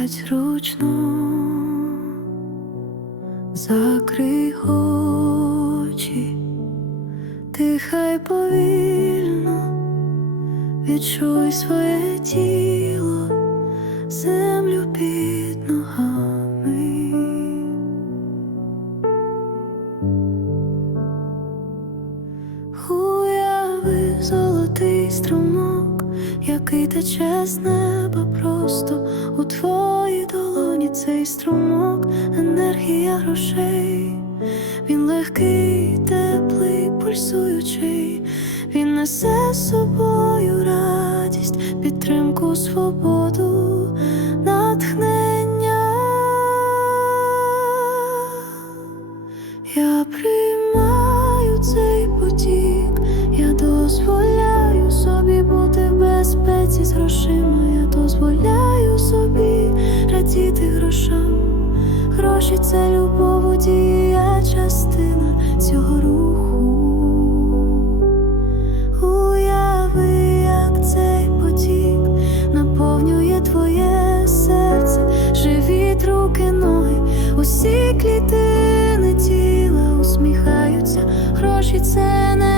Сядь ручно, закрий очі, тихай повільно, відчуй своє тіло, який тече з неба просто у твоїй долоні. Цей струмок, енергія грошей, він легкий, теплий, пульсуючий, він несе з собою радість, підтримку, свободу, натхнення. Я приймаю Гроші це любов, водія, частина цього руху. Уяви, як цей потік наповнює твоє серце, живіт, руки, ноги, усі клітини тіла усміхаються. Гроші це не